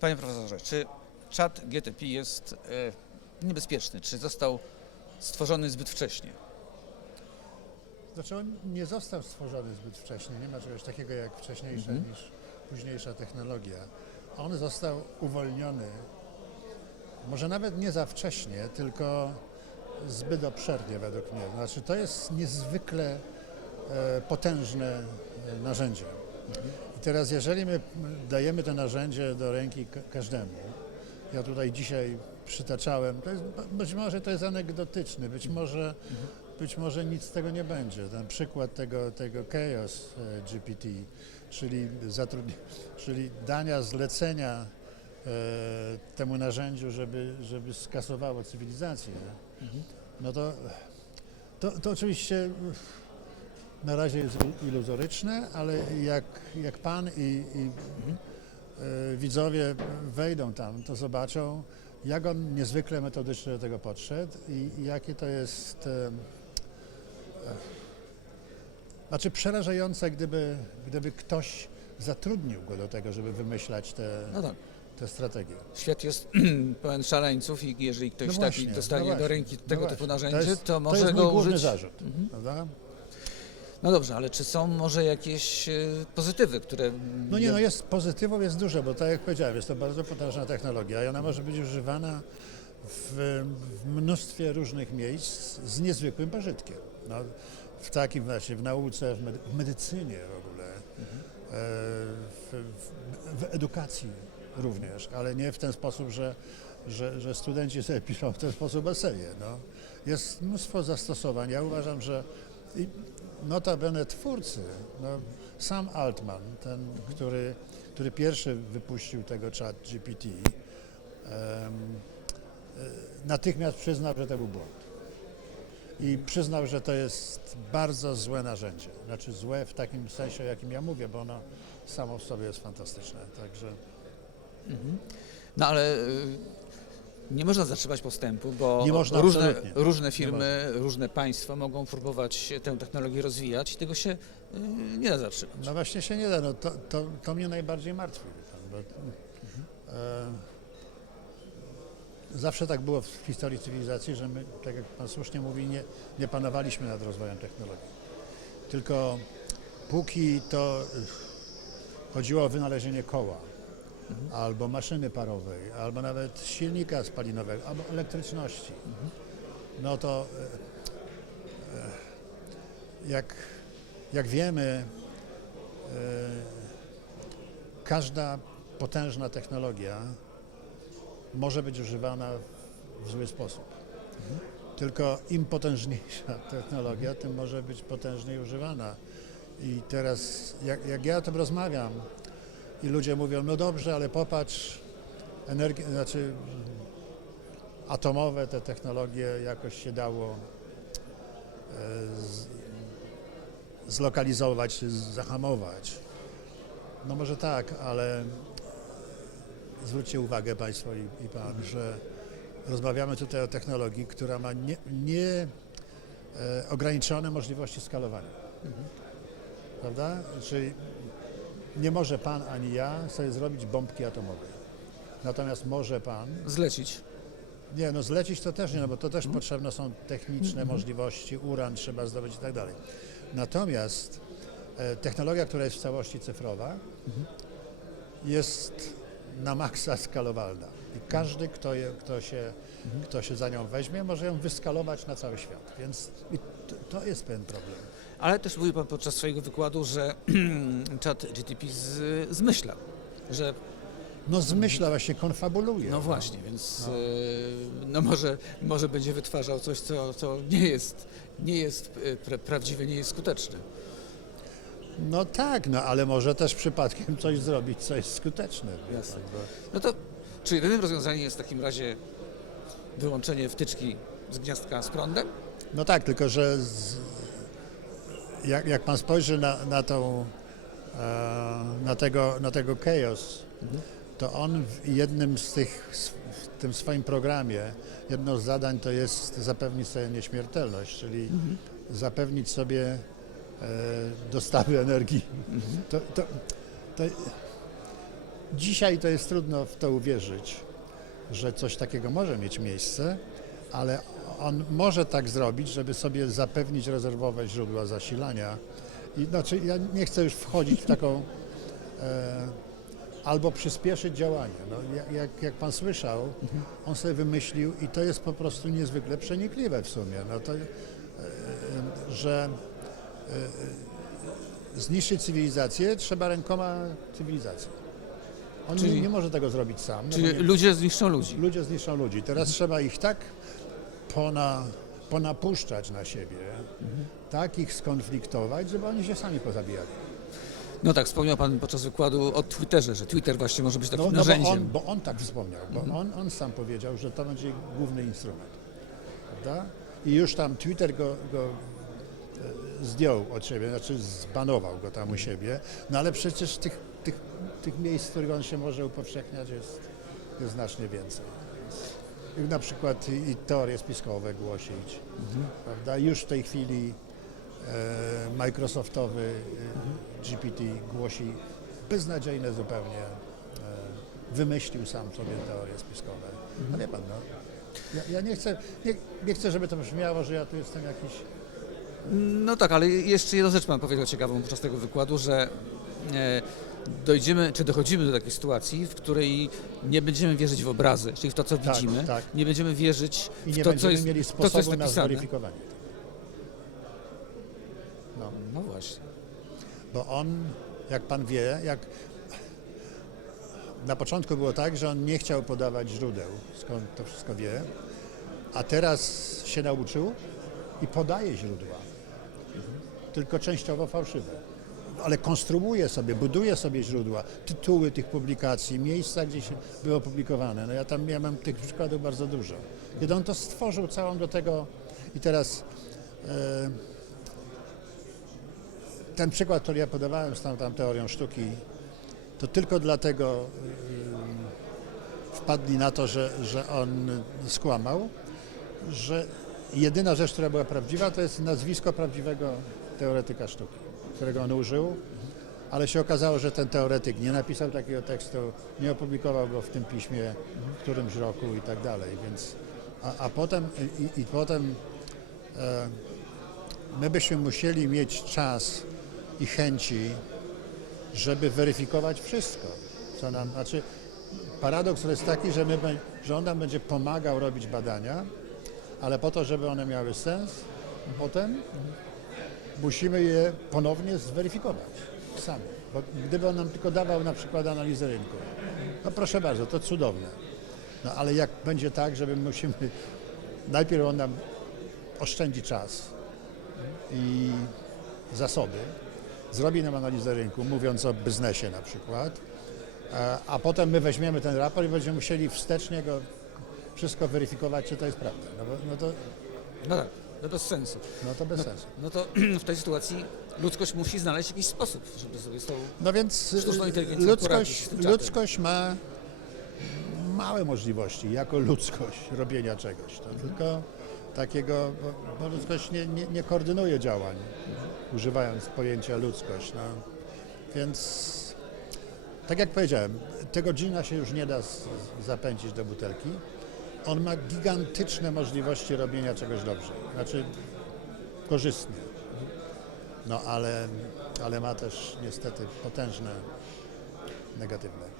Panie profesorze, czy czat GTP jest e, niebezpieczny? Czy został stworzony zbyt wcześnie? Znaczy on nie został stworzony zbyt wcześnie, nie ma czegoś takiego jak wcześniejsza niż późniejsza technologia. On został uwolniony, może nawet nie za wcześnie, tylko zbyt obszernie według mnie. Znaczy to jest niezwykle e, potężne e, narzędzie. I teraz jeżeli my dajemy to narzędzie do ręki ka- każdemu, ja tutaj dzisiaj przytaczałem, jest, być może to jest anegdotyczny, być może, być może nic z tego nie będzie. Ten przykład tego, tego Chaos e, GPT, czyli, zatrudni, czyli dania zlecenia e, temu narzędziu, żeby, żeby skasowało cywilizację, no to, to, to oczywiście na razie jest iluzoryczne, ale jak, jak pan i, i e, widzowie wejdą tam, to zobaczą, jak on niezwykle metodycznie do tego podszedł i, i jakie to jest. E, e, znaczy przerażające, gdyby, gdyby ktoś zatrudnił go do tego, żeby wymyślać te, No tak. te strategie. Świat jest pełen szaleńców i jeżeli ktoś No taki właśnie, dostanie no do właśnie, ręki no tego właśnie. typu narzędzie, to, to, może jest go mój główny użyć. zarzut. Mhm. Prawda? No dobrze, ale czy są może jakieś e, pozytywy, które. No nie, no jest pozytywów jest dużo, bo tak jak powiedziałem, jest to bardzo potężna technologia i ona może być używana w, w mnóstwie różnych miejsc z niezwykłym pożytkiem. No, w takim właśnie, w nauce, w, medy- w medycynie w ogóle, e, w, w, w edukacji również, ale nie w ten sposób, że, że, że studenci sobie piszą w ten sposób eseje. No. Jest mnóstwo zastosowań. Ja uważam, że i notabene twórcy, no, sam Altman, ten, który, który pierwszy wypuścił tego chat GPT, e, natychmiast przyznał, że to był błąd. I przyznał, że to jest bardzo złe narzędzie. Znaczy złe w takim sensie, o jakim ja mówię, bo ono samo w sobie jest fantastyczne. Także No ale e, nie można zatrzymać postępu, bo można, różne, absolutnie. różne firmy, różne państwa mogą próbować tę technologię rozwijać i tego się e, nie da zatrzymać. No właśnie się nie da. No to, to, to mnie najbardziej martwi. bo, e, zawsze tak było w historii cywilizacji, że my, tak jak Pan słusznie mówi, nie, nie panowaliśmy nad rozwojem technologii. Tylko póki to chodziło o wynalezienie koła, albo maszyny parowej, albo nawet silnika spalinowego, albo elektryczności, no to e, e, jak, jak wiemy, E, każda potężna technologia może być używana w zły sposób. Tylko im potężniejsza technologia, tym może być potężniej używana. I teraz, jak, jak ja o tym rozmawiam i ludzie mówią, no dobrze, ale popatrz, energi- znaczy atomowe te technologie jakoś się dało e, z, zlokalizować, czy zahamować. No może tak, ale zwróćcie uwagę Państwo i, i Pan, że rozmawiamy tutaj o technologii, która ma nie, nie e, ograniczone możliwości skalowania. Prawda? Czyli nie może Pan ani ja sobie zrobić bombki atomowej. Natomiast może Pan Zlecić. nie, no zlecić to też nie, no bo to też potrzebne są techniczne możliwości, uran trzeba zdobyć i tak dalej. Natomiast e, technologia, która jest w całości cyfrowa, jest na maksa skalowalna. I każdy, kto, je, kto, się, kto się za nią weźmie, może ją wyskalować na cały świat. Więc to jest pewien problem. Ale też mówił Pan podczas swojego wykładu, że czat GTP z, zmyśla, że No zmyśla, właśnie konfabuluje. no właśnie, więc e, no może, może będzie wytwarzał coś, co, co nie jest, nie jest e, pra, prawdziwe, nie jest skuteczne. No tak, no ale może też przypadkiem coś zrobić, co jest skuteczne. Jasne. No to czy jedynym rozwiązaniem jest w takim razie wyłączenie wtyczki z gniazdka z prądem? No tak, tylko że z, jak, jak pan spojrzy na, na tą, e, na tego, na tego Chaos, to on w jednym z tych, w tym swoim programie, jedno z zadań to jest zapewnić sobie nieśmiertelność, czyli zapewnić sobie e, dostawy energii. To, to, to, Dzisiaj to jest trudno w to uwierzyć, że coś takiego może mieć miejsce, ale on może tak zrobić, żeby sobie zapewnić rezerwowe źródła zasilania. I znaczy, ja nie chcę już wchodzić w taką e, albo przyspieszyć działanie. No, jak- jak, pan słyszał, on sobie wymyślił i to jest po prostu niezwykle przenikliwe w sumie, no to, e, że e, zniszczyć cywilizację trzeba rękoma cywilizacji. On Czyli- nie, nie może tego zrobić sam. no Czyli nie- ludzie zniszczą ludzi. Ludzie zniszczą ludzi. Teraz trzeba ich tak pona, ponapuszczać na siebie, tak ich skonfliktować, żeby oni się sami pozabijali. No tak, wspomniał Pan podczas wykładu o Twitterze, że Twitter właśnie może być takim No, no bo, narzędziem. on, bo on tak wspomniał, bo on, on sam powiedział, że to będzie główny instrument. Prawda? I już tam Twitter go, go e, zdjął od siebie, znaczy zbanował go tam u siebie, no ale przecież tych, tych, tych miejsc, w których on się może upowszechniać jest, jest znacznie więcej. Na przykład i, teorie spiskowe głosić, prawda? Już w tej chwili e, Microsoftowy e, GPT głosi beznadziejne zupełnie, e, wymyślił sam sobie teorie spiskowe. No wie pan, no, ja, ja nie, chcę, nie, nie chcę, żeby to brzmiało, że ja tu jestem jakiś No tak, ale jeszcze jedną rzecz Pan powiedział ciekawą podczas tego wykładu, że e, dojdziemy, czy dochodzimy do takiej sytuacji, w której nie będziemy wierzyć w obrazy, czyli w to, co Tak, widzimy, tak. nie będziemy wierzyć i w nie to, co będziemy jest, mieli to, co jest sposobu na napisane. zweryfikowanie. No. No właśnie. Bo on, jak pan wie, jak na początku było tak, że on nie chciał podawać źródeł, skąd to wszystko wie, a teraz się nauczył i podaje źródła, tylko częściowo fałszywe. Ale konstruuje sobie, buduje sobie źródła, tytuły tych publikacji, miejsca, gdzie się były opublikowane. No ja tam ja mam tych przykładów bardzo dużo. Kiedy on to stworzył całą do tego i teraz e, ten przykład, który ja podawałem z tą tam teorią sztuki, to tylko dlatego y, wpadli na to, że, że on skłamał, że jedyna rzecz, która była prawdziwa, to jest nazwisko prawdziwego teoretyka sztuki, którego on użył, ale się okazało, że ten teoretyk nie napisał takiego tekstu, nie opublikował go w tym piśmie w którymś roku i tak dalej, więc a, a potem i, i potem e, my byśmy musieli mieć czas i chęci, żeby weryfikować wszystko, co nam, znaczy paradoks jest taki, że, my, że on nam będzie pomagał robić badania, ale po to, żeby one miały sens, potem musimy je ponownie zweryfikować sami. Bo gdyby on nam tylko dawał na przykład analizę rynku, no proszę bardzo, to cudowne. No ale jak będzie tak, że my musimy, najpierw on nam oszczędzi czas i zasoby, zrobi nam analizę rynku, mówiąc o biznesie na przykład, a, a potem my weźmiemy ten raport i będziemy musieli wstecznie go wszystko weryfikować, czy to jest prawda. No, bo, no, to, No tak, no bez sensu. no to bez sensu. No to w tej sytuacji ludzkość musi znaleźć jakiś sposób, żeby sobie z tą... No więc Sztuczną y, inteligencją poradzić z ludzkość, tym czatem. ludzkość ma małe możliwości jako ludzkość robienia czegoś. To tylko takiego, bo, bo ludzkość nie, nie, nie koordynuje działań, używając pojęcia ludzkość. No. Więc tak jak powiedziałem, tego dżina się już nie da z, zapędzić do butelki. On ma gigantyczne możliwości robienia czegoś dobrze, znaczy korzystnie. No ale, ale ma też niestety potężne negatywne.